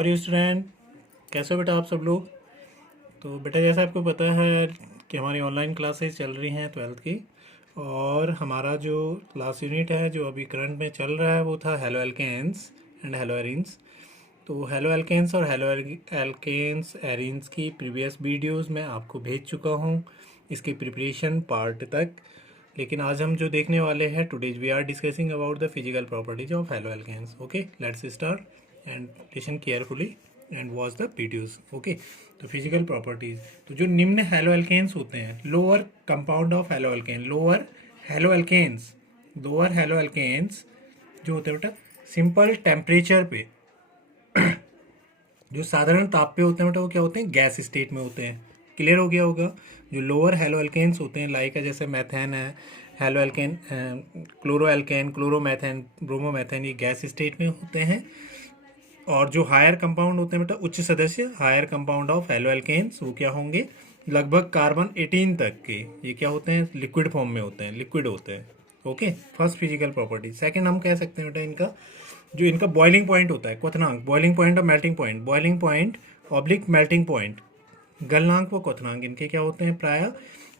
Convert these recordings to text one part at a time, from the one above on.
और you student, कैसे हो बेटा आप सब लोग। तो बेटा जैसा आपको पता है कि हमारी ऑनलाइन क्लासेस चल रही हैं 12th की। और हमारा जो क्लास यूनिट है जो अभी करंट में चल रहा है वो था halo alkanes and halo arenes. तो हेलो एल्केन्स और हेलो एल्केन्स एरिन्स की प्रीवियस वीडियोस मैं आपको भेज चुका हूँ इसकी प्रिपरेशन पार्ट तक। लेकिन आज हम जो देखने वाले हैं today's we are discussing about the physical properties of halo alkanes. Okay, let's start and listen carefully and watch the videos. Okay, तो फिजिकल प्रॉपर्टीज, तो जो निम्न हेलो एल्केन्स होते हैं, lower compound of halo alkane, lower halo alkanes, lower halo alkanes जो होते हैं बेटा सिंपल टेम्परेचर पे, जो साधारण ताप पे होते हैं बेटा वो क्या होते हैं, गैस स्टेट में होते हैं। क्लियर हो गया होगा। जो लोअर हेलो एल्केन्स होते हैं लाइक जैसे मैथेन है, हेलो एल्केन, क्लोरो एल्केन, क्लोरोमैथेन, ब्रोमोमैथेन, ये गैस स्टेट में होते हैं। और जो हायर कंपाउंड होते हैं बेटा उच्च सदस्य, higher compound of halo alkanes, वो क्या होंगे, लगभग कार्बन 18 तक के, ये क्या होते हैं, लिक्विड फॉर्म में होते हैं, लिक्विड होते हैं। Okay, first physical property. Second हम कह सकते हैं बेटा इनका जो इनका बॉइलिंग पॉइंट होता है, क्वथनांक, बॉइलिंग पॉइंट और melting point, boiling point oblique melting point, गलनांक व क्वथनांक, इनके क्या होते हैं प्राय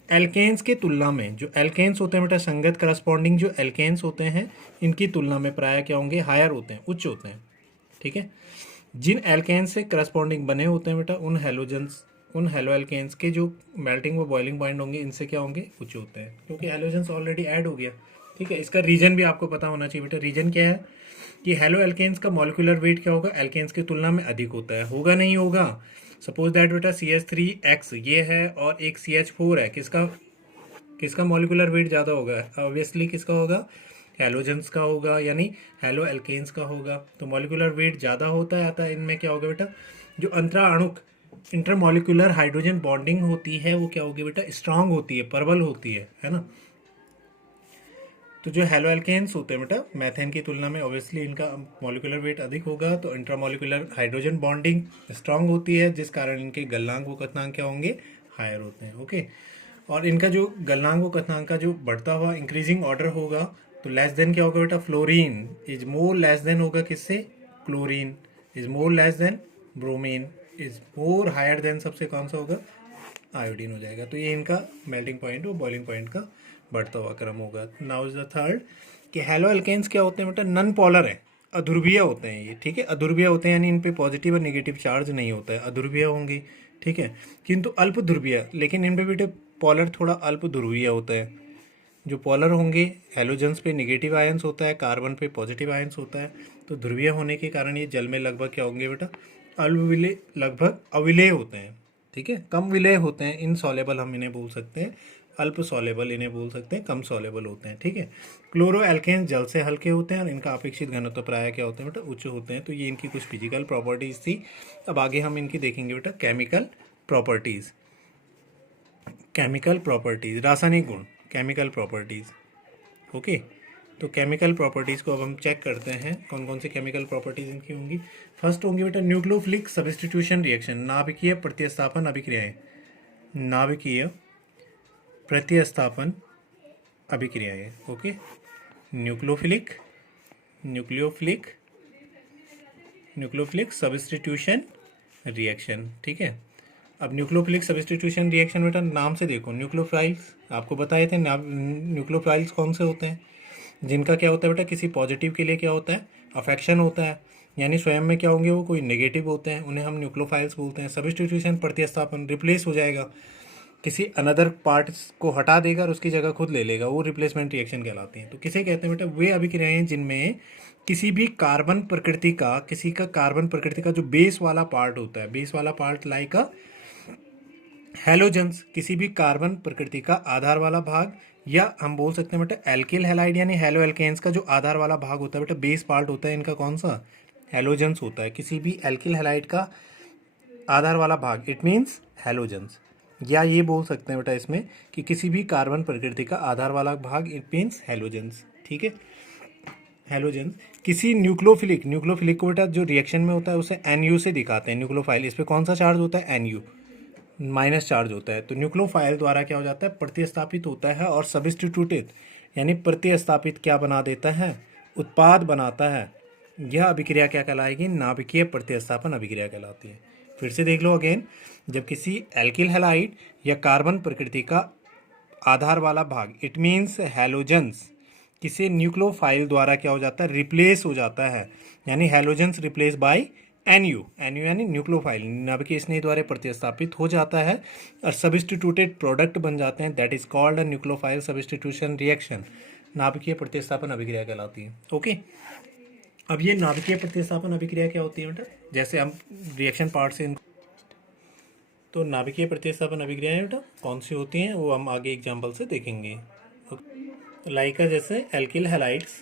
एल्केन्स के तुलना में, जो एल्केन्स होते हैं बेटा संगत करस्पॉन्डिंग जो एल्केन्स होते हैं इनकी तुलना में प्राय क्या होंगे, हायर होते हैं, उच्च होते हैं। ठीक है, जिन एल्केन्स से करस्पॉन्डिंग बने होते हैं बेटा उन हेलोजेंस, उन हेलो एल्केन्स के जो मेल्टिंग व बॉइलिंग पॉइंट होंगे इनसे क्या होंगे, उच्च होते हैं, क्योंकि हेलोजेंस ऑलरेडी ऐड हो गया। ठीक है, इसका रीजन भी आपको पता होना चाहिए बेटा। रीजन क्या है कि हेलो एल्केन्स का मॉलिक्यूलर वेट क्या होगा, एल्केन्स की तुलना में अधिक होता है। होगा नहीं होगा, सपोज दैट बेटा CH3X ये है और एक CH4 है, किसका किसका मॉलिक्यूलर वेट ज़्यादा होगा, ऑब्वियसली किसका होगा, हेलोजेंस का होगा, यानी हेलो एल्केन्स का होगा। तो मॉलिक्यूलर वेट ज़्यादा होता है, आता है इनमें क्या होगा बेटा, जो अंतरा अणुक इंटरमॉलिक्यूलर हाइड्रोजन बॉन्डिंग होती है वो क्या होगी बेटा, स्ट्रांग होती है, प्रबल होती है ना। तो जो हेलो एल्केन्स होते हैं बेटा मैथेन की तुलना में ऑब्वियसली इनका मॉलिक्यूलर वेट अधिक होगा, तो इंट्रामॉलिक्यूलर हाइड्रोजन बॉन्डिंग स्ट्रांग होती है, जिस कारण इनके गलनांक व कथनांक क्या होंगे, हायर होते हैं। ओके, और इनका जो गलनांक व कथनांक का जो बढ़ता हुआ इंक्रीजिंग ऑर्डर होगा, तो लेस देन क्या होगा बेटा, fluorine is more less than होगा किससे, chlorine is more less than bromine is more higher than, सबसे कौन सा होगा, आयोडीन हो जाएगा। तो ये इनका मेल्टिंग पॉइंट और बॉइलिंग पॉइंट का बढ़ता हुआ क्रम होगा। नाउ इज द थर्ड कि हेलो एल्केन्स क्या होते हैं बेटा, नॉन पोलर है, अध्रुवीय होते हैं ये। ठीक है, अध्रुवीय होते हैं यानी इन पे पॉजिटिव और नेगेटिव चार्ज नहीं होता है, अध्रुवीय होंगे। ठीक है, किंतु अल्प ध्रुवीय, लेकिन इन पे बेटे पोलर थोड़ा अल्प ध्रुवीय होता है। जो पोलर होंगे हेलोजेंस पे नेगेटिव आयंस होता है, कार्बन पे पॉजिटिव आयंस होता है। तो ध्रुवीय होने के कारण ये जल में लगभग क्या होंगे बेटा, अल्पविलेय, लगभग अविलेय होते हैं। ठीक है, कम विलेय होते हैं, इनसॉलेबल हम इन्हें बोल सकते हैं, अल्प सॉलेबल इन्हें बोल सकते हैं, कम सॉलेबल होते हैं। ठीक है, क्लोरो एल्केन जल से हल्के होते हैं और इनका अपेक्षित घनत्व प्राय क्या होते हैं बेटा, उच्च होते हैं। तो ये इनकी कुछ फिजिकल प्रॉपर्टीज थी। अब आगे हम इनकी देखेंगे बेटा केमिकल प्रॉपर्टीज। केमिकल प्रॉपर्टीज, रासायनिक गुण, केमिकल प्रॉपर्टीज। ओके, तो केमिकल प्रॉपर्टीज़ को अब हम चेक करते हैं कौन कौन सी केमिकल प्रॉपर्टीज़ इनकी होंगी। फर्स्ट होंगी बेटा न्यूक्लियोफिलिक सब्स्टिट्यूशन रिएक्शन, नाभिकीय प्रतिस्थापन अभिक्रियाएं, नाभिकीय प्रतिस्थापन अभिक्रियाएं। Okay, nucleophilic nucleophilic nucleophilic substitution reaction. ठीक है, अब न्यूक्लियोफिलिक सब्स्टिट्यूशन रिएक्शन बेटा नाम से देखो, न्यूक्लियोफाइल्स आपको बताए थे, न्यूक्लियोफाइल्स कौन से होते हैं, जिनका क्या होता है बेटा, किसी पॉजिटिव के लिए क्या होता है, अफेक्शन होता है, यानी स्वयं में क्या होंगे वो कोई नेगेटिव होते हैं, उन्हें हम न्यूक्लियोफाइल्स बोलते हैं। सब्स्टिट्यूशन प्रतिस्थापन, रिप्लेस हो जाएगा, किसी अनदर पार्ट को हटा देगा और उसकी जगह खुद ले लेगा, वो रिप्लेसमेंट रिएक्शन कहलाती है। तो किसे कहते हैं बेटा, वे अभिक्रियाएं जिनमें किसी भी कार्बन प्रकृति का, किसी का कार्बन प्रकृति का जो बेस वाला पार्ट होता है, बेस वाला पार्ट लाइक अ हेलोजेंस, किसी भी कार्बन प्रकृति का आधार वाला भाग, या हम बोल सकते हैं बेटा एल्किल हैलाइड, यानी हेलो एल्केन्स का जो आधार वाला भाग होता है बेटा, बेस पार्ट होता है इनका कौन सा, हेलोजेंस होता है। किसी भी एल्किल हैलाइड का आधार वाला भाग, इट मीन्स हेलोजेंस। या ये बोल सकते हैं बेटा इसमें कि किसी भी कार्बन प्रकृति का आधार वाला भाग, इट मीन्स हेलोजेंस। ठीक है, हेलोजेंस। किसी न्यूक्लियोफिलिक को बेटा जो रिएक्शन में होता है उसे NU से दिखाते हैं, न्यूक्लियोफाइल, इस पर कौन सा चार्ज होता है, NU माइनस चार्ज होता है। तो न्यूक्लियोफाइल द्वारा क्या हो जाता है, प्रतिस्थापित होता है और सब्स्टिट्यूटेड, यानी प्रतिस्थापित क्या बना देता है, उत्पाद बनाता है, यह अभिक्रिया क्या कहलाएगी? नाभिकीय प्रतिस्थापन अभिक्रिया कहलाती है। फिर से देख लो अगेन, जब किसी एल्किल हैलाइड या कार्बन प्रकृति का आधार वाला भाग, इट मीन्स हैलोजेंस, किसी न्यूक्लियोफाइल द्वारा क्या हो जाता है? रिप्लेस हो जाता है, यानी halogens replace by NU, NU यानी न्यूक्लियोफाइल, नाभिकीय स्नेह द्वारा प्रतिस्थापित हो जाता है और सब्स्टिट्यूटेड प्रोडक्ट बन जाते हैं। That is called a nucleophile substitution reaction, नाभिकीय प्रतिस्थापन अभिक्रिया कहलाती है। ओके, अब ये नाभिकीय प्रतिस्थापन अभिक्रिया क्या होती है बेटा? जैसे हम रिएक्शन पार्ट से तो नाभिकीय प्रतिस्थापन अभिक्रियाएं बेटा कौन सी होती हैं वो हम आगे एग्जाम्पल से देखेंगे। लाइका जैसे एल्किल हैलाइड्स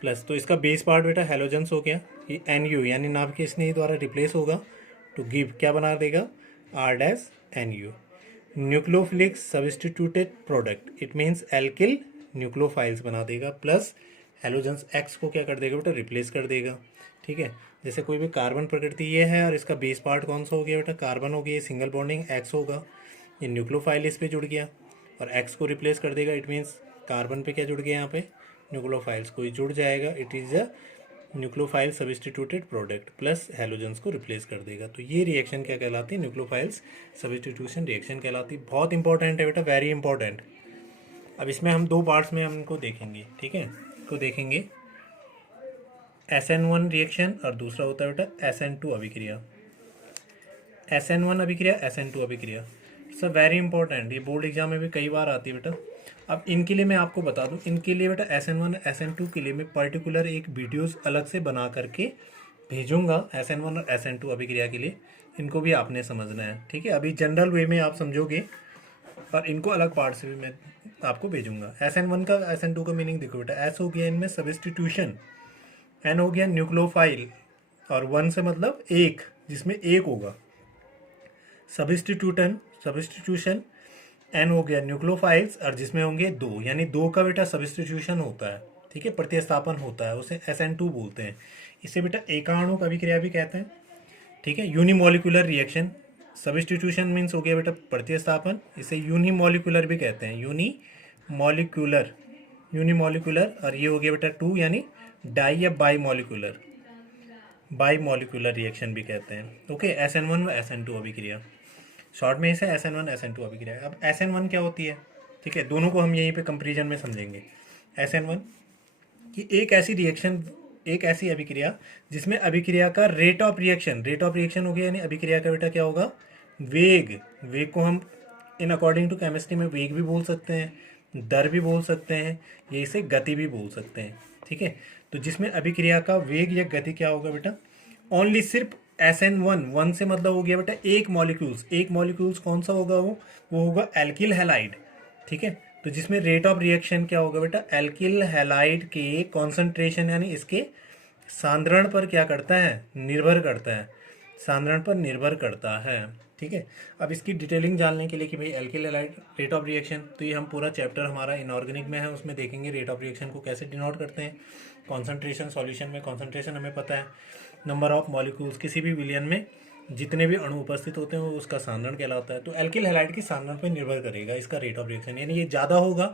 प्लस, तो इसका बेस पार्ट बेटा हैलोजेंस हो गया, ये एन यानी नाभिकीय स्नेह द्वारा रिप्लेस होगा टू गिव क्या बना देगा? R dash N U. Nucleophilic substituted product, it means alkyl nucleophiles बना देगा, प्लस हैलोजेंस एक्स को क्या कर देगा बेटा? रिप्लेस कर देगा। ठीक है, जैसे कोई भी कार्बन प्रकृति ये है और इसका बेस पार्ट कौन सा हो गया बेटा? कार्बन हो गया, ये सिंगल बॉन्डिंग एक्स होगा, ये न्यूक्लियोफाइल इस पे जुड़ गया और एक्स को रिप्लेस कर देगा। इट मीन्स कार्बन पे क्या जुड़ गया? यहाँ पे न्यूक्लियोफाइल्स कोई जुड़ जाएगा। It is a nucleophile substituted product, plus halogens को रिप्लेस कर देगा। तो ये रिएक्शन क्या कहलाती है? न्यूक्लियोफाइल्स सब्स्टिट्यूशन रिएक्शन कहलाती है। बहुत इंपॉर्टेंट है बेटा, वेरी इंपॉर्टेंट। अब इसमें हम दो पार्ट्स में हम इनको देखेंगे। ठीक है, तो देखेंगे SN1 रिएक्शन और दूसरा होता है बेटा SN2 अभिक्रिया। SN1 अभिक्रिया, SN2 अभिक्रिया, सब वेरी इंपॉर्टेंट, ये बोर्ड एग्जाम में भी कई बार आती है बेटा। अब इनके लिए मैं आपको बता दूं, इनके लिए बेटा SN1 SN2 के लिए मैं पर्टिकुलर एक वीडियोस अलग से बना करके भेजूंगा SN1 और SN2 अभिक्रिया के लिए, इनको भी आपने समझना है। ठीक है, अभी जनरल वे में आप समझोगे और इनको अलग पार्ट से भी मैं आपको भेजूंगा। SN1 का SN2 का मीनिंग देखो बेटा, S हो गया इनमें सब्स्टिट्यूशन, N हो गया न्यूक्लियोफाइल और 1 से मतलब एक, जिसमें एक होगा सब्स्टिट्यूशन, N हो गया न्यूक्लियोफाइल्स और जिसमें होंगे दो, यानी दो का बेटा सब्स्टिट्यूशन होता है। ठीक है, प्रतिस्थापन होता है, उसे SN2 बोलते हैं। इसे बेटा एकाणुक अभिक्रिया भी कहते हैं। ठीक है, यूनिमोलिकुलर रिएक्शन, सब्स्टिट्यूशन मीन्स हो गया बेटा प्रतिस्थापन, इसे यूनिमोलिकुलर भी कहते हैं, यूनिमोलिकुलर और ये हो गया बेटा 2 यानी डाई या बाई रिएक्शन भी कहते हैं। ओके, SN1 व SN2 अभिक्रिया, शॉर्ट में इसे SN1 SN2 अभिक्रिया। अब SN1 क्या होती है? ठीक है, दोनों को हम यहीं पे कंपेरिजन में समझेंगे। SN1 कि एक ऐसी अभिक्रिया जिसमें अभिक्रिया का रेट ऑफ रिएक्शन हो गया, यानी अभिक्रिया का बेटा क्या होगा? वेग को हम इन अकॉर्डिंग टू केमिस्ट्री में वेग भी बोल सकते हैं, दर भी बोल सकते हैं, ये इसे गति भी बोल सकते हैं। ठीक है, तो जिसमें अभिक्रिया का वेग या गति क्या होगा बेटा? ओनली सिर्फ SN1 से मतलब हो गया बेटा एक मॉलिक्यूल्स कौन सा होगा? वो होगा एल्किल हैलाइड। ठीक है, तो जिसमें रेट ऑफ रिएक्शन क्या होगा बेटा? एल्किल हैलाइड के कॉन्सेंट्रेशन यानी इसके सांद्रण पर क्या करता है? निर्भर करता है, सांद्रण पर निर्भर करता है। ठीक है, अब इसकी डिटेलिंग जानने के लिए कि भाई alkyl halide rate of reaction, तो ये हम पूरा चैप्टर हमारा इनऑर्गेनिक में है, उसमें देखेंगे रेट ऑफ रिएक्शन को कैसे डिनोट करते हैं। कॉन्सेंट्रेशन, सॉल्यूशन में कॉन्सेंट्रेशन हमें पता है, नंबर ऑफ मॉलिक्यूल्स, किसी भी विलयन में जितने भी अणु उपस्थित होते हैं वो उसका सांद्रण कहलाता है। तो एल्किल हैलाइड की सांद्रण पर निर्भर करेगा इसका रेट ऑफ रिएक्शन, यानी ये ज़्यादा होगा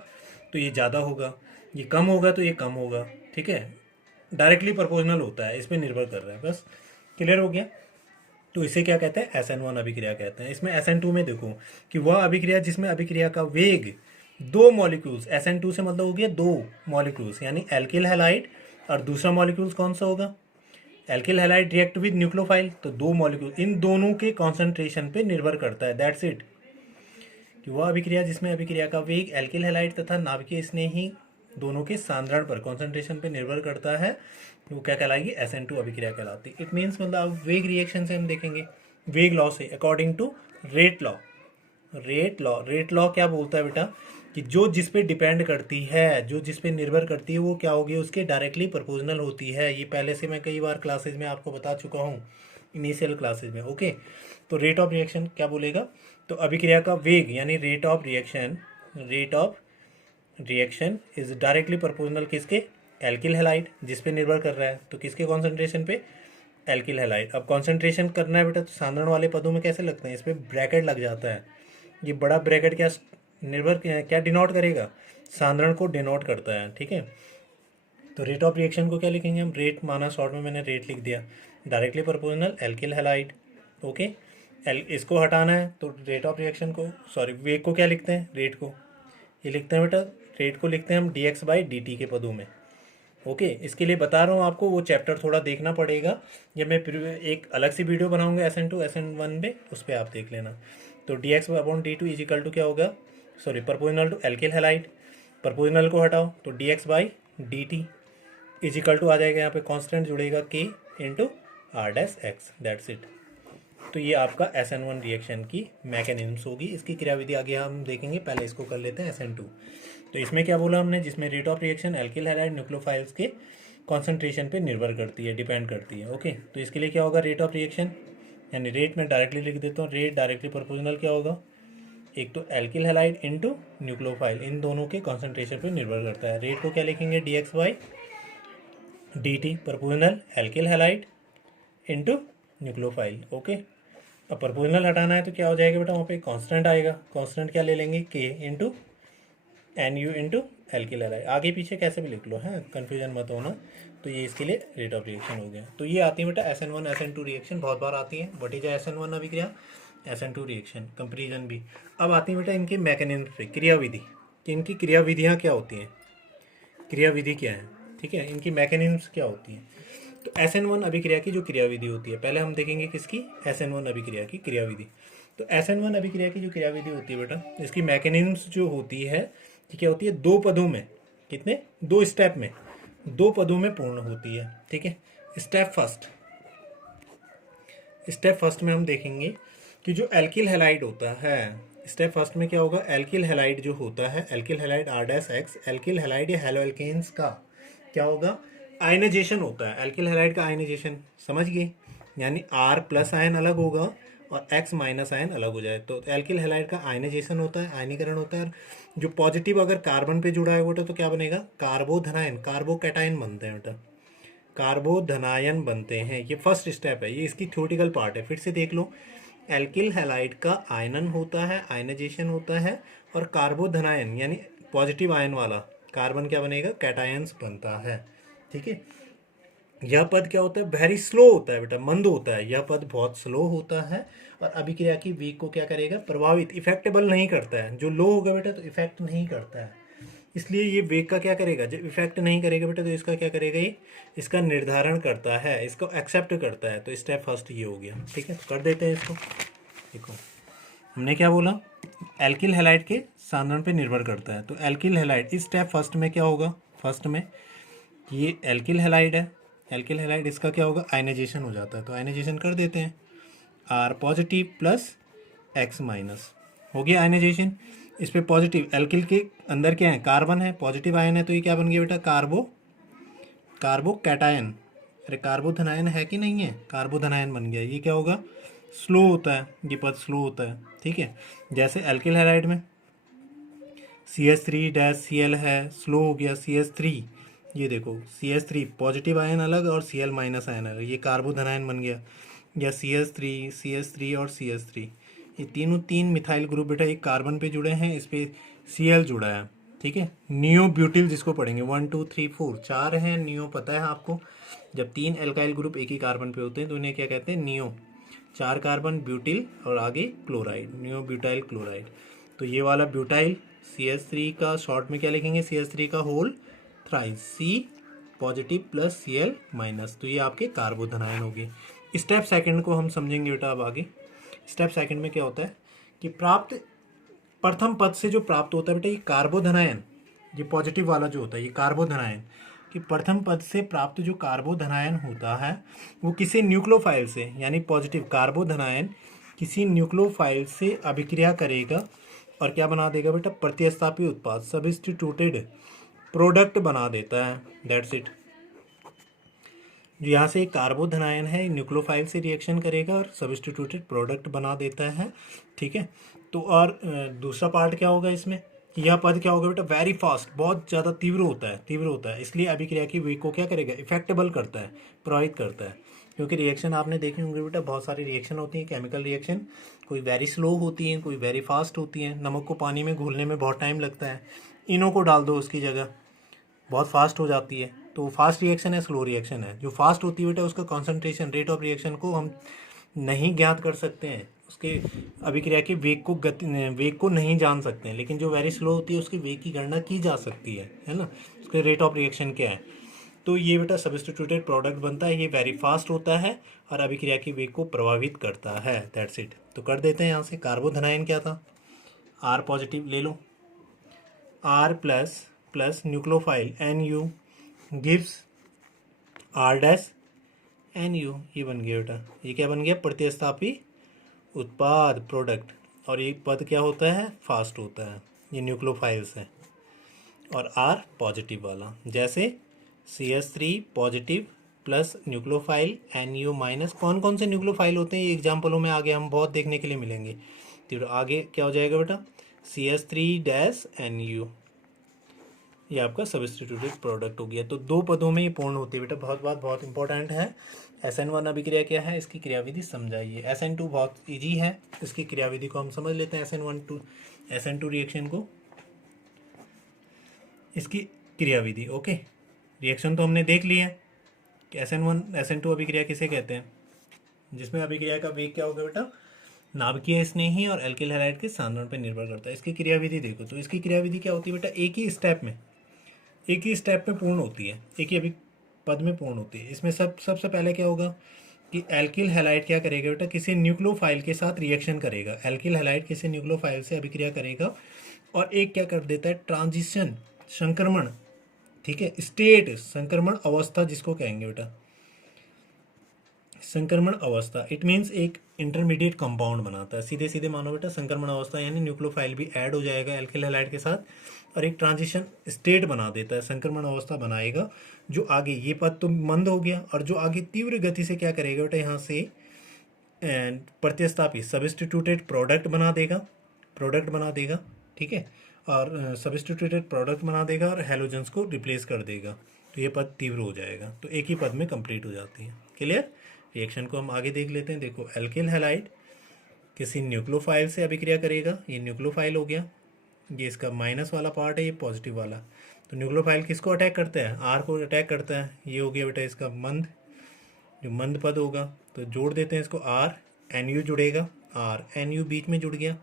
तो ये ज़्यादा होगा, ये कम होगा तो ये कम होगा। ठीक है, डायरेक्टली प्रोपोर्शनल होता है, इस पर निर्भर कर रहा है। बस क्लियर हो गया? तो इसे क्या कहते हैं? SN1 अभिक्रिया कहते हैं। इसमें SN2 में देखो कि वह अभिक्रिया जिसमें अभिक्रिया का वेग दो मॉलिक्यूल्स, SN2 से मतलब हो गया दो मॉलिक्यूल्स, यानी एल्किल हैलाइड और दूसरा मॉलिक्यूल्स कौन सा होगा? Alkyl halide react with nucleophile, तो दो मॉलिक्यूल, इन दोनों के कॉन्सेंट्रेशन पे निर्भर करता है। दैट्स इट, कि वह अभिक्रिया जिसमें अभिक्रिया का वेग एल्किल हैलाइड तथा नाभिकीय स्नेही दोनों के सांद्रण पर, कॉन्सेंट्रेशन पे निर्भर करता है, वो क्या कहलाएगी? SN2 अभिक्रिया कहलाती है। इट मीन्स मतलब अब वेग रिएक्शन से हम देखेंगे, वेग लॉ से, अकॉर्डिंग टू रेट लॉ क्या बोलता है बेटा? कि जो जिस पे डिपेंड करती है, जो जिस पे निर्भर करती है, वो क्या होगी? उसके डायरेक्टली प्रोपोर्शनल होती है। ये पहले से मैं कई बार क्लासेज में आपको बता चुका हूँ, इनिशियल क्लासेज में। ओके, तो रेट ऑफ रिएक्शन क्या बोलेगा? तो अभिक्रिया का वेग यानी rate of reaction is directly proportional किसके? एल्किल हैलाइड, जिस पे निर्भर कर रहा है, तो किसके कॉन्सेंट्रेशन पे? Alkyl halide. अब कॉन्सेंट्रेशन करना है बेटा, तो सांद्रण वाले पदों में कैसे लगते हैं? इस पर ब्रैकेट लग जाता है। ये बड़ा ब्रैकेट क्या डिनोट करेगा? सांद्रण को डिनोट करता है। ठीक है, तो रेट ऑफ रिएक्शन को क्या लिखेंगे हम, रेट माना शॉर्ट में मैंने रेट लिख दिया, directly proportional alkyl halide. Okay, इसको हटाना है तो रेट ऑफ रिएक्शन को, सॉरी वेग को क्या लिखते हैं, रेट को, ये लिखते हैं बेटा, रेट को लिखते हैं हम dx/dt के पदों में। ओके, इसके लिए बता रहा हूँ आपको, वो चैप्टर थोड़ा देखना पड़ेगा, जब मैं एक अलग सी वीडियो बनाऊंगा SN2 SN1 में, उस पर आप देख लेना। तो dx/dt इजिकल टू क्या होगा, sorry proportional to alkyl halide, proportional को हटाओ तो dx/dt इजिकल टू आ जाएगा, यहाँ पे कांस्टेंट जुड़ेगा k into r'(x), that's it. तो ये आपका SN1 रिएक्शन की मैकेनिज्म्स होगी। इसकी क्रियाविधि आगे हम देखेंगे, पहले इसको कर लेते हैं SN2। तो इसमें क्या बोला हमने, जिसमें rate of reaction alkyl halide nucleophiles के कॉन्सेंट्रेशन पे निर्भर करती है, डिपेंड करती है। ओके, तो इसके लिए क्या होगा, रेट ऑफ रिएक्शन यानी रेट में डायरेक्टली लिख देता हूँ, रेट डायरेक्टली प्रोपोर्शनल क्या होगा, एक तो एल्किल हैलाइड इंटू न्यूक्लियोफाइल, इन दोनों के कॉन्सेंट्रेशन पे निर्भर करता है। रेट को क्या लिखेंगे, dx/dt proportional alkyl halide into nucleophile. Okay, अब प्रोपोर्शनल हटाना है तो क्या हो जाएगा बेटा, वहाँ पे कांस्टेंट आएगा, कांस्टेंट क्या ले लेंगे, k into NU into alkyl halide, आगे पीछे कैसे भी लिख लो, हाँ कन्फ्यूजन मत होना। तो ये इसके लिए रेट ऑफ रिएक्शन हो गया। तो ये आती है बेटा SN1 SN2 रिएक्शन, बहुत बार आती है, व्हाट इज SN1 अभिक्रिया, SN2 रिएक्शन, कंपेरिजन भी। अब आती है बेटा इनके मैकेनिज्म पे, क्रियाविधि, कि इनकी क्रियाविधियाँ क्या होती हैं, क्रियाविधि क्या है, ठीक है, इनकी मैकेनिज्म्स क्या होती हैं। तो SN1 अभिक्रिया की जो क्रियाविधि होती है, पहले हम देखेंगे किसकी, SN1 अभिक्रिया की क्रियाविधि। तो SN1 अभिक्रिया की जो क्रियाविधि होती है बेटा, इसकी मैकेनिज्म्स जो होती है, ये क्या होती है, दो पदों में, कितने, दो स्टेप में, दो पदों में पूर्ण होती है। ठीक है, स्टेप फर्स्ट में हम देखेंगे कि जो एल्किल हैलाइड होता है, स्टेप फर्स्ट में क्या होगा, एल्किल हैलाइड जो होता है, alkyl halide R'(x), alkyl halide या हैलोएल्केन्स का क्या होगा, आयनाइजेशन होता है। एल्किल हैलाइड का आयनाइजेशन समझ गए, यानी R+ आयन अलग होगा और X- आयन अलग हो जाए, तो एल्किल हैलाइड का आयनाइजेशन होता है, आयनीकरण होता है। जो पॉजिटिव अगर कार्बन पे जुड़ा है बेटा तो क्या बनेगा, कार्बोधनायन, कार्बोकैटायन बनते हैं बेटा, कार्बोधनायन बनते हैं। ये फर्स्ट स्टेप है, ये इसकी थ्योरेटिकल पार्ट है। फिर से देख लो, एल्किल हैलाइड का आयनन होता है, आयनाइजेशन होता है, और कार्बोधनायन यानी पॉजिटिव आयन वाला कार्बन क्या बनेगा, कैटायंस बनता है। ठीक है, यह पद क्या होता है, वेरी स्लो होता है बेटा, मंद होता है, यह पद बहुत स्लो होता है और अभिक्रिया की वेग को क्या करेगा, प्रभावित, इफेक्टेबल नहीं करता है। जो लो होगा बेटा तो इफेक्ट नहीं करता है, इसलिए ये वेग का क्या करेगा, जब इफेक्ट नहीं करेगा बेटा तो इसका क्या करेगा, ये इसका निर्धारण करता है, इसको एक्सेप्ट करता है। तो स्टेप फर्स्ट ये हो गया। ठीक है, तो कर देते हैं इसको। देखो हमने क्या बोला, एल्किल हैलाइड के सांद्रण पे निर्भर करता है। तो एल्किल हैलाइड इस स्टेप फर्स्ट में क्या होगा, फर्स्ट में ये एल्किल हैलाइड है, एल्किल हैलाइड इसका क्या होगा, आयनाइजेशन हो जाता है। तो आयनाइजेशन कर देते हैं, R+ + X- हो गया आयनाइजेशन। इस पे पॉजिटिव, एल्किल के अंदर क्या है, कार्बन है, पॉजिटिव आयन है, तो ये क्या बन गया बेटा, कार्बोकैटायन। अरे कार्बोधनायन है कि नहीं है, कार्बोधनायन बन गया। ये क्या होगा, स्लो होता है, ये पद स्लो होता है। ठीक है, जैसे एल्किल हैलाइड में CH3- Cl है, स्लो हो गया CH3। ये देखो CH3 पॉजिटिव आयन अलग और Cl- आयन अलग, ये कार्बोधनायन बन गया। या CH3 और CH3, ये तीन मिथाइल ग्रुप बेटा एक कार्बन पे जुड़े हैं, इस पे Cl जुड़ा है। ठीक है, नियो ब्यूटिल जिसको पढ़ेंगे, 1 2 3 4 4 हैं नियो, पता है आपको। जब 3 एल्काइल ग्रुप एक ही कार्बन पे होते हैं तो इन्हें क्या कहते हैं, नियो। 4 कार्बन ब्यूटिल और आगे क्लोराइड, नियो ब्यूटाइल क्लोराइड। तो ये वाला ब्यूटाइल CH3 का शॉर्ट में क्या लिखेंगे, CH3 का होल थ्राइस, C+ Cl-। तो ये आपके कार्बोधनायन हो गए। स्टेप सेकंड को हम समझेंगे बेटा अब आगे। स्टेप सेकंड में क्या होता है कि प्राप्त प्रथम पद से जो प्राप्त होता है बेटा, ये कार्बोधनायन, ये पॉजिटिव वाला जो होता है ये कार्बोधनायन, कि प्रथम पद से प्राप्त जो कार्बोधनायन होता है वो किसी न्यूक्लियोफाइल से, यानी पॉजिटिव कार्बोधनायन किसी न्यूक्लियोफाइल से अभिक्रिया करेगा और क्या बना देगा बेटा, प्रतिस्थापी उत्पाद, सब्स्टिट्यूटेड प्रोडक्ट बना देता है, दैट्स इट। जो यहाँ से कार्बोधनायन है न्यूक्लियोफाइल से रिएक्शन करेगा और सब्स्टिट्यूटेड प्रोडक्ट बना देता है। ठीक है, तो और दूसरा पार्ट क्या होगा इसमें, यह पद क्या होगा बेटा, वेरी फास्ट, बहुत ज़्यादा तीव्र होता है, इसलिए अभिक्रिया की वेग को क्या करेगा, इफेक्टेबल करता है, प्रभावित करता है। क्योंकि रिएक्शन आपने देखे होंगे बेटा, बहुत सारी रिएक्शन होती हैं, केमिकल रिएक्शन, कोई वेरी स्लो होती हैं, कोई वेरी फास्ट होती हैं। नमक को पानी में घुलने में बहुत टाइम लगता है, इनो को डाल दो उसकी जगह, बहुत फास्ट हो जाती है। तो फास्ट रिएक्शन है, स्लो रिएक्शन है। जो फास्ट होती है बेटा उसका कॉन्सेंट्रेशन, रेट ऑफ रिएक्शन को हम नहीं ज्ञात कर सकते हैं, उसके अभिक्रिया के वेग को नहीं जान सकते हैं। लेकिन जो वेरी स्लो होती है उसके वेग की गणना की जा सकती है ना, उसके रेट ऑफ रिएक्शन क्या है। तो ये बेटा सब्स्टिट्यूटेड प्रोडक्ट बनता है, ये वेरी फास्ट होता है और अभिक्रिया के वेग को प्रभावित करता है। That's it. तो कर देते हैं यहाँ से। कार्बोधनायन क्या था, आर पॉजिटिव ले लो, R plus plus nucleophile NU gives R dash NU। ये बन गया बेटा, ये क्या बन गया, प्रतिस्थापी उत्पाद प्रोडक्ट। और ये पद क्या होता है, फास्ट होता है, ये न्यूक्लोफाइल्स है। और आर पॉजिटिव वाला, जैसे CH3 positive plus nucleophile NU minus. कौन कौन से न्यूक्लोफाइल होते हैं ये एग्जाम्पलों में आगे हम बहुत देखने के लिए मिलेंगे। तो आगे क्या हो जाएगा बेटा, CH3 डैश NU, ये आपका सब्स्टिट्यूटेड प्रोडक्ट हो गया। तो 2 पदों में ये पूर्ण होती है बेटा, बहुत इंपॉर्टेंट है। SN1 अभिक्रिया क्या है, इसकी क्रियाविधि समझाइए। SN2 बहुत ईजी है, इसकी क्रियाविधि को हम समझ लेते हैं। SN2 रिएक्शन को, इसकी क्रियाविधि। ओके, रिएक्शन तो हमने देख लिया है कि SN1 SN2 अभिक्रिया किसे कहते हैं, जिसमें अभिक्रिया का वेग क्या होगा बेटा, नाभिकीय स्नेही और एल्किल हैलाइड के सांद्रण पर निर्भर करता है। इसकी क्रियाविधि देखो, तो इसकी क्रियाविधि क्या होती है बेटा, एक ही स्टेप में पूर्ण होती है, एक ही अभी पद में पूर्ण होती है। इसमें सबसे पहले क्या होगा कि एल्किल हैलाइड क्या करेगा बेटा, किसी न्यूक्लियोफाइल के साथ रिएक्शन करेगा। एल्किल हैलाइड किसी न्यूक्लियोफाइल से अभिक्रिया करेगा और एक क्या कर देता है, ट्रांजिशन, संक्रमण, ठीक है, स्टेट, संक्रमण अवस्था जिसको कहेंगे बेटा, संक्रमण अवस्था। इट मीन्स एक इंटरमीडिएट कंपाउंड बनाता है। सीधे सीधे मानो बेटा, संक्रमण अवस्था यानी न्यूक्लियोफाइल भी ऐड हो जाएगा एल्किल हैलाइड के साथ और एक ट्रांजिशन स्टेट बना देता है, संक्रमण अवस्था बनाएगा। जो आगे, ये पद तो मंद हो गया, और जो आगे तीव्र गति से क्या करेगा बेटा, यहाँ से प्रतिस्थापी सब्स्टिट्यूटेड प्रोडक्ट बना देगा, ठीक है, और सब्स्टिट्यूटेड प्रोडक्ट बना देगा और हैलोजेंस को रिप्लेस कर देगा। तो ये पद तीव्र हो जाएगा, तो एक ही पद में कंप्लीट हो जाती है। क्लियर। रिएक्शन को हम आगे देख लेते हैं। देखो, एल्किल हैलाइड किसी न्यूक्लियोफाइल से अभिक्रिया करेगा, ये न्यूक्लियोफाइल हो गया, ये इसका माइनस वाला पार्ट है, ये पॉजिटिव वाला। तो न्यूक्लियोफाइल किसको अटैक करता है, आर को अटैक करता है। ये हो गया बेटा इसका मंद, जो मंद पद होगा, तो जोड़ देते हैं इसको, आर NU जुड़ेगा, आर NU बीच में जुड़ गया,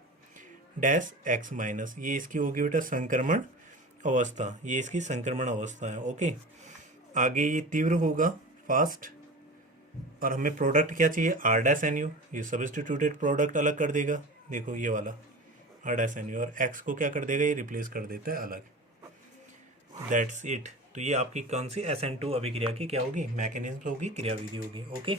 डैश X माइनस, ये इसकी होगी बेटा संक्रमण अवस्था, ये इसकी संक्रमण अवस्था है। ओके, आगे ये तीव्र होगा, फास्ट, और हमें प्रोडक्ट क्या चाहिए, आर डैश NU। ये सब्स्टिट्यूटेड प्रोडक्ट अलग कर देगा, देखो ये वाला आर डैश NU, और X को क्या कर देगा, ये रिप्लेस कर देता है अलग। That's it. तो ये आपकी कौन सी SN2 अभिक्रिया की क्या होगी, मैकेनिज्म होगी, क्रियाविधि होगी। ओके,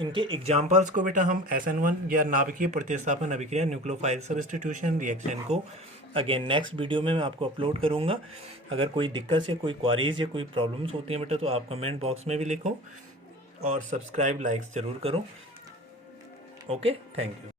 इनके एग्जाम्पल्स को बेटा हम SN1 या नाभिकीय प्रतिस्थापन अभिक्रिया, न्यूक्लियोफाइल सब्स्टिट्यूशन रिएक्शन को अगेन नेक्स्ट वीडियो में मैं आपको अपलोड करूँगा। अगर कोई दिक्कत या कोई क्वारीज या कोई प्रॉब्लम्स होती हैं बेटा, तो आप कमेंट बॉक्स में भी लिखो और सब्सक्राइब, लाइक्स ज़रूर करो। Okay, thank you.